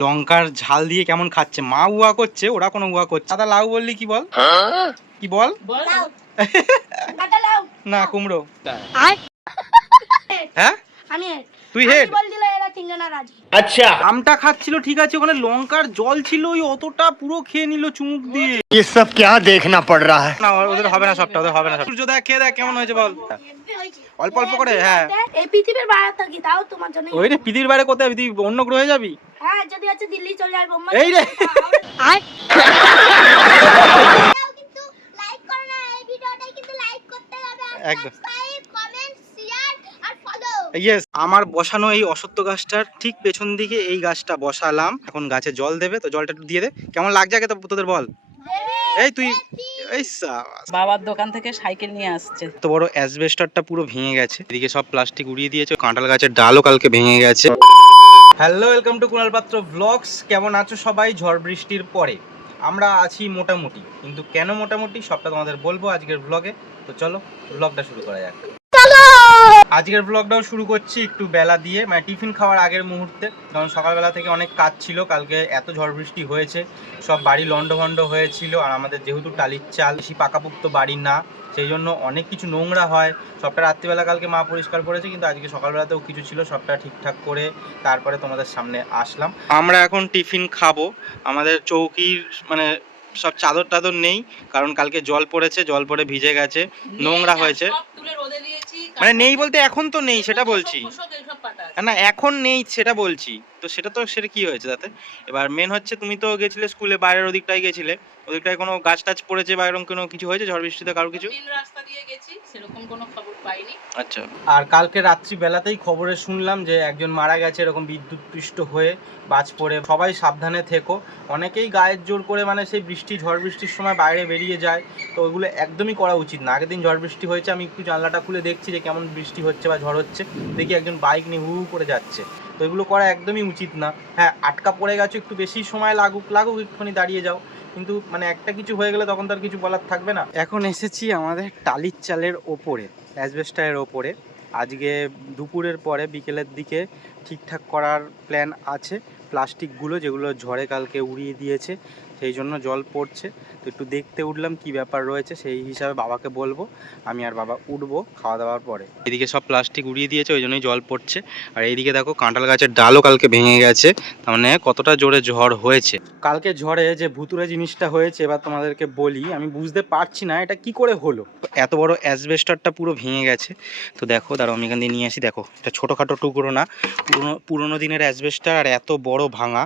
লঙ্কার ঝাল দিয়ে কেমন খাচ্ছে, মা উয়া করছে, ওরা কোনো উয়া করছে। দাদা লাউ বললি কি বল? কি বল? না কুমড়ো। হ্যাঁ তুই হেড। আচ্ছা আমটা খাচ্ছিল ঠিক আছে, ওখানে লঙ্কার জল ছিল ওই অতটা পুরো খেয়ে নিল চুমুক দিয়ে। ये सब क्या देखना पड़ रहा है? না ওদের হবে না সবটা, ওদের হবে না। সূর্য দেখ খেয়ে দেখ কেমন হয়েছে বল, অল্প অল্প করে। হ্যাঁ এই পৃথিবীর বাইরে থাকি তাও তোমার জন্য। ওই রে পৃথিবীর বাইরে কোথায়, তুই অন্য গ্রহে যাবি? হ্যাঁ যদি আছে দিল্লি চলে যাবো। এই রে কিন্তু লাইক করো না, এই ভিডিওটা কিন্তু লাইক করতে হবে, আর একদম সাবস্ক্রাইব কমেন্ট শেয়ার আর ফলো। ইয়েস, আমার বসানো এই অসত্য গাছটার ঠিক পেছন দিকে এই গাছটা বসালাম। এখন গাছে জল দেবে, তো জলটা একটু দিয়ে দে। কেমন লাগছে আগে তো তোদের বল। এই তুই এই বাবার দোকান থেকে সাইকেল নিয়ে আসছে। তো বড় অ্যাসবেস্টারটা পুরো ভেঙে গেছে, এদিকে সব প্লাস্টিক উড়িয়ে দিয়েছে, কাঁঠাল গাছের ডালও কালকে ভেঙে গেছে। হ্যালো ওয়েলকাম টু কুণাল পাত্র ব্লগস। কেমন আছো সবাই? ঝড় বৃষ্টির পরে আমরা আছি মোটামুটি, কিন্তু কেন মোটামুটি সবটা তোমাদের বলবো আজকের ব্লগে। তো চলো ব্লগটা শুরু করা যাক। আজকের ব্লগটাও শুরু করছি একটু বেলা দিয়ে, মানে টিফিন খাওয়ার আগের মুহূর্তে। কারণ সকালবেলা থেকে অনেক কাজ ছিল, কালকে এত ঝড় বৃষ্টি হয়েছে, সব বাড়ি লন্ডভন্ড হয়েছিল। আর আমাদের যেহেতু টালির চাল, বেশি পাকাপুক্ত বাড়ি না, সেই জন্য অনেক কিছু নোংরা হয়। সবটা রাত্রিবেলা কালকে মা পরিষ্কার করেছে, কিন্তু আজকে সকালবেলাতেও কিছু ছিল, সবটা ঠিকঠাক করে তারপরে তোমাদের সামনে আসলাম। আমরা এখন টিফিন খাবো। আমাদের চৌকির মানে সব চাদর টাদর নেই, কারণ কালকে জল পড়েছে, জল পড়ে ভিজে গেছে, নোংরা হয়েছে। মানে নেই বলতে এখন তো নেই সেটা বলছি না, এখন নেই সেটা বলছি। তো সেটা কি হয়েছে তাতে? এবার মেন হচ্ছে তুমি তো গেছিলে স্কুলে, বাইরের ওদিকটায় গেছিলে, ওদিকটায় কোনো গাছ টাছ পড়েছে বা এরকম কোনো কিছু হয়েছে ঝড় বৃষ্টিতে কারো কিছু? রাস্তা দিয়ে গেছি, সেরকম কোনো খবর পাইনি। আচ্ছা। আর কালকে রাত্রি বেলাতেই খবরে শুনলাম যে একজন মারা গেছে এরকম বিদ্যুৎ পৃষ্ঠ হয়ে, বাজ পড়ে। সবাই সাবধানে থেকো। অনেকেই গায়ের জোর করে মানে সেই ঝড় বৃষ্টির সময় বাইরে বেরিয়ে যায়, তো ওইগুলো একদমই করা উচিত না। আগের দিন ঝড় বৃষ্টি হয়েছে, আমি একটু জানলাটা খুলে দেখছি যে কেমন বৃষ্টি হচ্ছে বা ঝড় হচ্ছে, দেখি একজন বাইক নিয়ে হু করে যাচ্ছে। তো এগুলো করা একদমই উচিত না। হ্যাঁ আটকা পড়ে গেছো, একটু বেশি সময় লাগুক একটুখানি দাঁড়িয়ে যাও, কিন্তু মানে একটা কিছু হয়ে গেলে তখন তার কিছু বলার থাকবে না। এখন এসেছি আমাদের টালির চালের ওপরে, অ্যাসবেস্টারের ওপরে। আজকে দুপুরের পরে বিকেলের দিকে ঠিকঠাক করার প্ল্যান আছে। প্লাস্টিকগুলো যেগুলো ঝড়ে কালকে উড়িয়ে দিয়েছে, সেই জন্য জল পড়ছে। তো একটু দেখতে উঠলাম কি ব্যাপার রয়েছে, সেই হিসাবে বাবাকে বলবো। আমি আর বাবা উঠবো খাওয়া দাওয়ার পরে। এদিকে সব প্লাস্টিক উড়িয়ে দিয়েছে, ওই জন্যই জল পড়ছে। আর এইদিকে দেখো কাঁঠাল গাছের ডালও কালকে ভেঙে গেছে, তার মানে কতটা জোরে ঝড় হয়েছে। কালকে ঝড়ে যে ভুতুরে জিনিসটা হয়েছে, এবার তোমাদেরকে বলি, আমি বুঝতে পারছি না এটা কি করে হলো। এত বড় অ্যাসবেস্টারটা পুরো ভেঙে গেছে। তো দেখো দাঁড়াও আমি এখান দিয়ে নিয়ে আসি। দেখো এটা ছোটোখাটো টুকরো না, পুরোনো দিনের অ্যাসবেস্টার, আর এত বড় ভাঙা।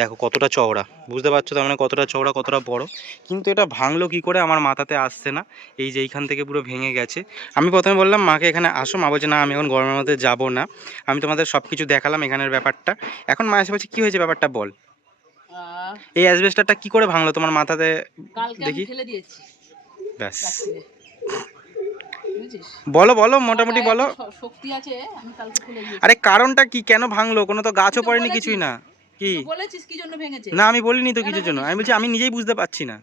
দেখো কতটা চওড়া, বুঝতে পারছো তার মানে কতটা চওড়া কতটা বড়। কিন্তু এটা ভাঙলো কি করে আমার মাথাতে আসছে না। এই যে এইখান থেকে পুরো ভেঙে গেছে। আমি প্রথমে বললাম মাকে এখানে আসো, মা বলছে না আমি এখন গরমের মধ্যে যাবো না। আমি তোমাদের সব কিছু দেখালাম এখানের ব্যাপারটা। এখন মা এসে বলছে কি হয়েছে ব্যাপারটা বল। এই অ্যাসবেস্টারটা কি করে ভাঙলো তোমার মাথাতে দেখি? ব্যাস বলো বলো মোটামুটি বলো। আরে কারণটা কি, কেন ভাঙলো? কোনো তো গাছও পড়েনি কিছুই না। কি বলেছিস কি জন্য ভেঙেছে? না আমি বলিনি তো কিছুর জন্য, আমি বলছি আমি নিজেই বুঝতে পারছি না।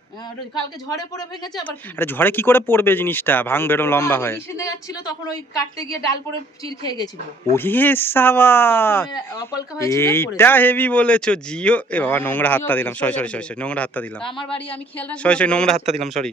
কালকে ঝড়ে পড়ে ভেঙেছে আবার কি? আরে ঝড়ে কি করে পড়বে জিনিসটা, ভাঙবে এরকম লম্বা হয়। নিচে যাচ্ছিল তখন ওই কাটতে গিয়ে ডাল পড়ে চির খেয়ে গেছিল। ওহে সাবাস, অপলকা হয়েছিল। এইটা হেভি বলেছো জিও। এ বাবা নোংরা হাতটা দিলাম, সরি নোংরা হাতটা দিলাম। আমার বাড়ি আমি খেয়াল রাখি, সরি নোংরা হাতটা দিলাম, সরি।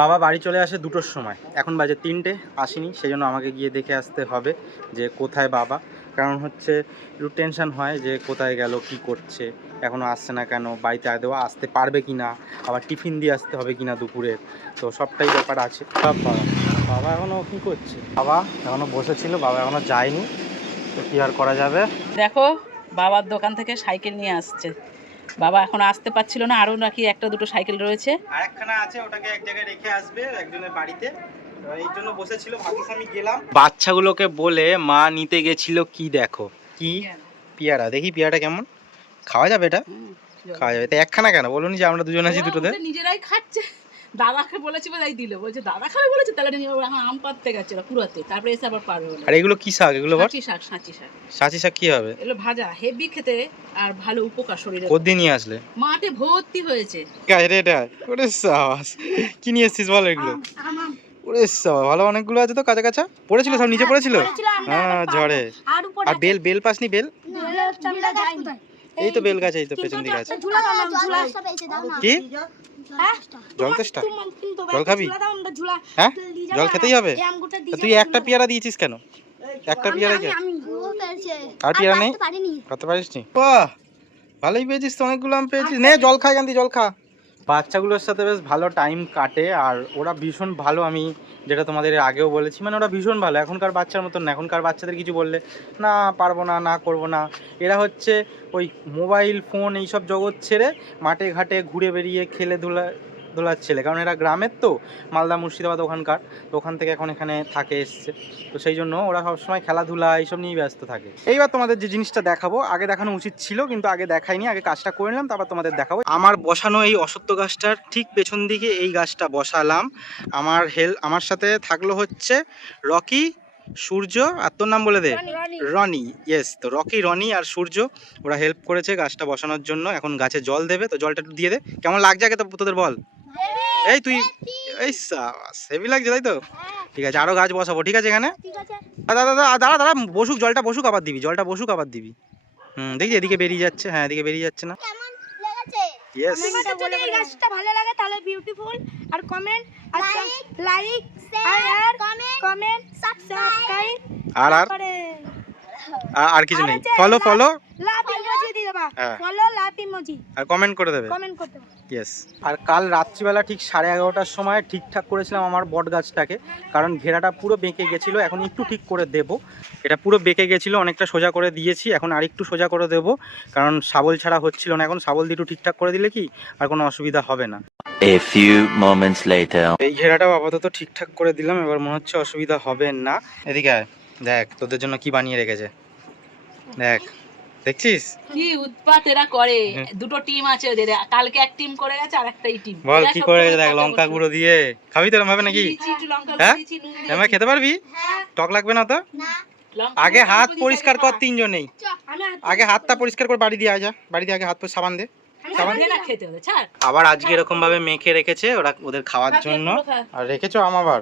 বাবা বাড়ি চলে আসে 2টোর সময়, এখন বাজে 3টে, আসেনি। সেই জন্য আমাকে গিয়ে দেখে আসতে হবে যে কোথায় বাবা। কারণ হচ্ছে একটু টেনশন হয় যে কোথায় গেল, কি করছে, এখনও আসছে না কেন, বাড়িতে আদৌ আসতে পারবে কি না, আবার টিফিন দিয়ে আসতে হবে কি না দুপুরের, তো সবটাই ব্যাপার আছে। বাবা এখনও কী করছে? বাবা এখনও বসেছিল, বাবা এখনও যায়নি, তো কী আর করা যাবে। দেখো বাবার দোকান থেকে সাইকেল নিয়ে আসছে। বাবা এখন আসতে পারছিল না, আরও নাকি একটা দুটো সাইকেল রয়েছে, আরেকখানা আছে, ওটাকে এক জায়গায় রেখে আসবে একজনের বাড়িতে, এই জন্য বসেছিল। ভাগ্যিস আমি গেলাম। বাচ্চাগুলোকে বলে মা নিতে গেছিল কি দেখো, কি পেয়ারা। দেখি পেয়ারাটা কেমন, খাওয়া যাবে? এটা খাওয়া যাবে। তো একখানা কেন বলুন যে আমরা দুজন আছি দুটোতে? নিজেরাই খাচ্ছে। দাদাকে বলেছি বলেই দিল, বলছে দাদা খাবে বলেছে, তাহলে নিয়ে এখন আম পাততে গেছে কুড়াতে, তারপরে এসে আবার পারবে। আর এগুলো কি শাক? এগুলো সাঁচি শাক। সাঁচি শাক কি হবে? এগুলো ভাজা, হেভি খেতে আর ভালো উপকার শরীরে। কতদিন নিয়ে আসলে? মাঠে ভর্তি হয়েছে। ওরে সাবাস, কি নিয়ে এসেছিস বল এগুলো? ওরে বাবা, ভালো অনেকগুলো আছে তো কাঁচা কাঁচা। পড়েছিল সব নিচে পড়েছিল? হ্যাঁ ঝড়ে। আর বেল বেল পাসনি বেল? এই তো বেল গাছ, এই তো পেছন দিকে আছে। কি জল তেষ্টা? জল খাবি? হ্যাঁ জল খেতেই হবে। তা তুই একটা পেয়ারা দিয়েছিস কেন? একটা পেয়ারা কে? আর পেয়ারা নেই? খাতে পারিস নি? বাহ ভালোই পেয়েছিস তো, অনেকগুলো আম পেয়েছিস। নে জল খা, এখান থেকে জল খা। বাচ্চাগুলোর সাথে বেশ ভালো টাইম কাটে আর ওরা ভীষণ ভালো। আমি যেটা তোমাদের এর আগেও বলেছি, মানে ওরা ভীষণ ভালো। এখনকার বাচ্চার মতন না। এখনকার বাচ্চাদের কিছু বললে না পারবো না, না করবো না। এরা হচ্ছে ওই মোবাইল ফোন এইসব জগৎ ছেড়ে মাঠে ঘাটে ঘুরে বেরিয়ে খেলে ধুলার ছেলে। কারণ এরা গ্রামের তো, মালদা মুর্শিদাবাদ ওখানকার, তো ওখান থেকে এখন এখানে থাকে এসছে, তো সেই জন্য ওরা সবসময় খেলাধুলা এইসব নিয়েই ব্যস্ত থাকে। এইবার তোমাদের যে জিনিসটা দেখাবো, আগে দেখানো উচিত ছিল কিন্তু আগে দেখাইনি, আগে কাজটা করে নিলাম তারপর তোমাদের দেখাবো। আমার বসানো এই অশ্বত্থ গাছটার ঠিক পেছন দিকে এই গাছটা বসালাম। আমার সাথে থাকলো হচ্ছে রকি, সূর্য, আর তোর নাম বলে দে। রনি। ইয়েস, তো রকি, রনি আর সূর্য ওরা হেল্প করেছে গাছটা বসানোর জন্য। এখন গাছে জল দেবে, তো জলটা একটু দিয়ে দে। কেমন লাগছে আগে তো তোদের বল। এই তুই এই হেভি লাগছে তাই তো? ঠিক আছে, আরো গাছ বসাবো। ঠিক আছে এখানে দাদা দাদা দাঁড়া দাঁড়া বসুক, জলটা বসুক আবার দিবি, জলটা বসুক আবার দিবি। দেখি এদিকে বেরিয়ে যাচ্ছে। হ্যাঁ এদিকে বেরিয়ে যাচ্ছে না? ইয়েস। যদি এই গাছটা ভালো লাগে তাহলে বিউটিফুল আর কমেন্ট আর লাইক শেয়ার কমেন্ট সাবস্ক্রাইব আর আর কিছু নেই। ফলো লাভ ইমোজি দিয়ে দেবা। ফলো লাভ ইমোজি আর কমেন্ট করে দেবে। কমেন্ট করতে হবে। ইয়েস। আর কাল রাত্রিবেলা ঠিক 11:30টার সময় ঠিকঠাক করেছিলাম আমার বট গাছটাকে, কারণ ঘেরাটা পুরো বেঁকে গেছিলো। এখন একটু ঠিক করে দেব। এটা পুরো বেঁকে গেছিলো, অনেকটা সোজা করে দিয়েছি, এখন আরেকটু সোজা করে দেব, কারণ শাবল ছাড়া হচ্ছিল না। এখন শাবল দিয়ে একটু ঠিকঠাক করে দিলে কি আর কোনো অসুবিধা হবে না। A few moments later. এই ঘেরাটাও আপাতত ঠিকঠাক করে দিলাম, এবার মনে হচ্ছে অসুবিধা হবে না। এদিকে আয়, দেখ তোদের জন্য কি বানিয়ে রেখেছে। দেখ, দেখছিস কি উৎপাত এরা করে। দুটো টিম আছে ওদের, কালকে এক টিম করে গেছে আর একটাই টিম। বল কি করে গেছে। দেখ লঙ্কা গুঁড়ো দিয়ে খাবি তো এরম ভাবে নাকি? হ্যাঁ এরম খেতে পারবি? টক লাগবে না তো? আগে হাত পরিষ্কার কর তিনজনেই। আগে হাতটা পরিষ্কার করে বাড়ি দিয়ে আয়, যা বাড়ি দিয়ে আগে হাত সাবান দে। আবার আজকে এরকম ভাবে মেখে রেখেছে ওরা ওদের খাওয়ার জন্য। আর রেখেছো আম আবার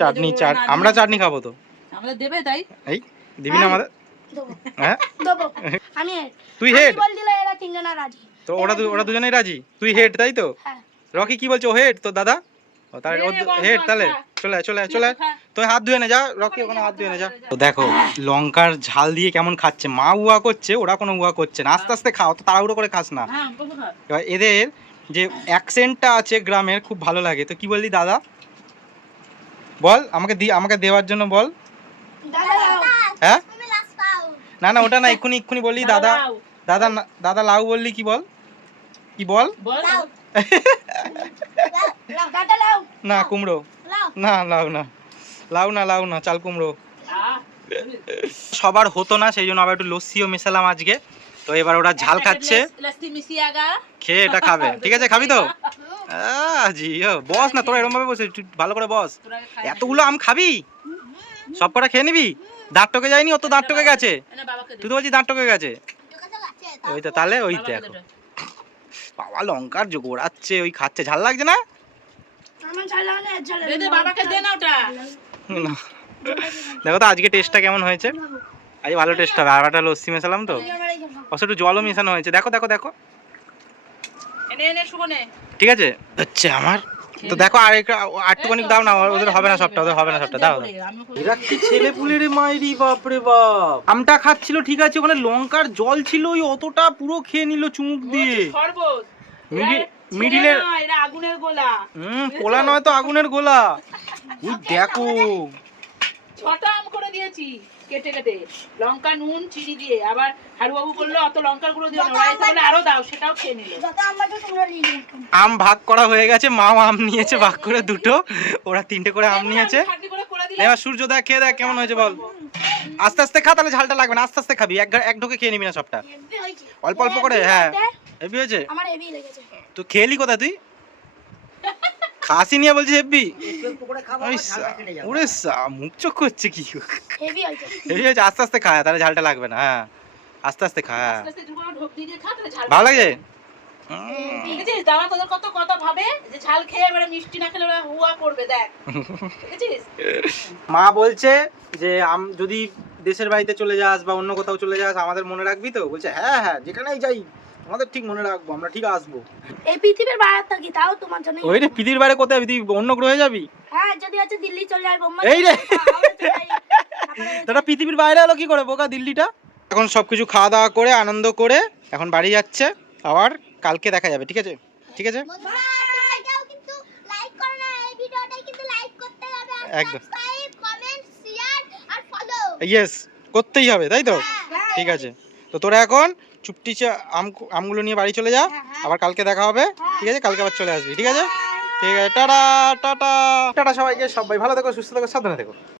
চাটনি, আমরা চাটনি খাবো তো। আমাদের দেবে তাই? এই দিবি না আমাদের? হ্যাঁ দেবো আমি। তুই হেড বল দিলে এরা তিনজনা রাজি। তো ওরা দুজনেই রাজি। তুই হেড তাই তো? রকি কি বলছো? হেড তো দাদা? ও তাহলে হেড, তাহলে চলে তো হাত ধুয়ে নে যা। রকি ওখানে হাত ধুয়ে নে যা। তো দেখো লঙ্কার ঝাল দিয়ে কেমন খাচ্ছে। মা উয়া করছে, ওরা কোনো উয়া করছে না। আস্তে আস্তে খাও, তো তাড়াহুড়ো করে খাস না। এবার এদের যে অ্যাকসেন্টটা আছে গ্রামের খুব ভালো লাগে। তো কি বললি দাদা? বল আমাকে দেওয়ার জন্য বল। হ্যাঁ না না ওটা না, এক্ষুনি বললি দাদা দাদা দাদা লাউ বললি, কি বল কি বল? না কুমড়ো না, লাউ না চাল কুমড়ো। সবার হতো না, সেই জন্য আবার একটু লস্যিও মেশালাম আজকে। তো এবার ওরা ঝাল খাচ্ছে, খেয়ে এটা খাবে। ঠিক আছে খাবি তো? বস না তোরা এরকম ভাবে বসে, ভালো করে বস। এতগুলো আম খাবি? সব কটা খেয়ে নিবি? দাঁত টকে যায়নি? ও তো দাঁত টকে গেছে। তুই তো বলছিস দাঁত টকে গেছে। ওই তো তাহলে ওই দেখো বাবা লঙ্কার গোড়াচ্ছে, ওই খাচ্ছে। ঝাল লাগছে না? দেখো তো আজকে টেস্টটা কেমন হয়েছে। আজ ভালো টেস্ট হবে। আর একটা লস্যি মেশালাম তো, অবশ্য একটু জলও মেশানো হয়েছে। দেখো ঠিক আছে হচ্ছে আমার। তো দেখো আরেকটুখানি দাও না, ওদের হবে না সবটা, দাও। এরা কি ছেলে পুলে রে মাইরি, বাপরে বাপ। আমটা খাচ্ছিল ঠিক আছে, ওখানে লঙ্কার জল ছিল, ওই অতটা পুরো খেয়ে নিল চুমুক দিয়ে। মিডিলের আগুনের গোলা। পোলা নয় তো আগুনের গোলা। ওই দেখো 6টা আম করে দিয়েছি কেটে লঙ্কা নুন চিনি দিয়ে। আবার হারুবাবু বললো অত লঙ্কার গুঁড়ো দিও না, ওরা এসে বলে আরো দাও, সেটাও খেয়ে নিল। আম ভাগ করা হয়ে গেছে, মাও আম নিয়েছে ভাগ করে দুটো, ওরা 3টে করে আম নিয়েছে। এবার সূর্য দেখ খেয়ে দেখ কেমন হয়েছে বল। আস্তে আস্তে খা, তাহলে ঝালটা লাগবে না। আস্তে আস্তে খাবি, এক ঢোকে খেয়ে নিবি না সবটা, অল্প অল্প করে। হ্যাঁ হেভি হয়েছে। তো খেলি কোথায় তুই? খাসি নিয়ে বলছিস হেভি? মুখ চোখ করছে কি? হেভি হয়েছে। আস্তে আস্তে খা, তাহলে ঝালটা লাগবে না। হ্যাঁ আস্তে আস্তে খা। ভালো লাগে? দেখেছিস দাদা তোদের কত কথা ভাবে যে ঝাল খেয়ে এবারে মিষ্টি না খেলে ওরা হুয়া করবে দেখ দেখেছিস মা বলছে যে যদি দেশের বাড়িতে চলে যাস বা অন্য কোথাও চলে যাস আমাদের মনে রাখবি তো? বলছে হ্যাঁ হ্যাঁ যেখানেই যাই আমাদের ঠিক মনে রাখবো, আমরা ঠিক আসবো। এই পৃথিবীর বাইরে থাকি তাও তোমার জন্য। ওই রে পৃথিবীর বাইরে কোথায়? পৃথিবী অন্য গ্রহে যাবি? হ্যাঁ যদি আছে দিল্লি চলে যাই, বোম্বাই এই রে চলে যাই। তোরা পৃথিবীর বাইরে হলো কি করে বোকা দিল্লিটা? এখন সবকিছু খাওয়া দাওয়া করে আনন্দ করে এখন বাড়ি যাচ্ছে, আবার কালকে দেখা যাবে। ঠিক আছে ঠিক আছে কিন্তু লাইক করো না, এই ভিডিওটা কিন্তু লাইক করতে হবে, আর একদম সাবস্ক্রাইব কমেন্ট শেয়ার আর ফলো। ইয়েস করতেই হবে, তাই তো? ঠিক আছে, তো তোরা এখন চুপটি আমগুলো নিয়ে বাড়ি চলে যা, আবার কালকে দেখা হবে। ঠিক আছে, কালকে আবার চলে আসবি। ঠিক আছে ঠিক আছে, টাটা টাটা টাটা সবাইকে, সবাই ভালো থেকো, সুস্থ থেকো, সাবধানে থেকো।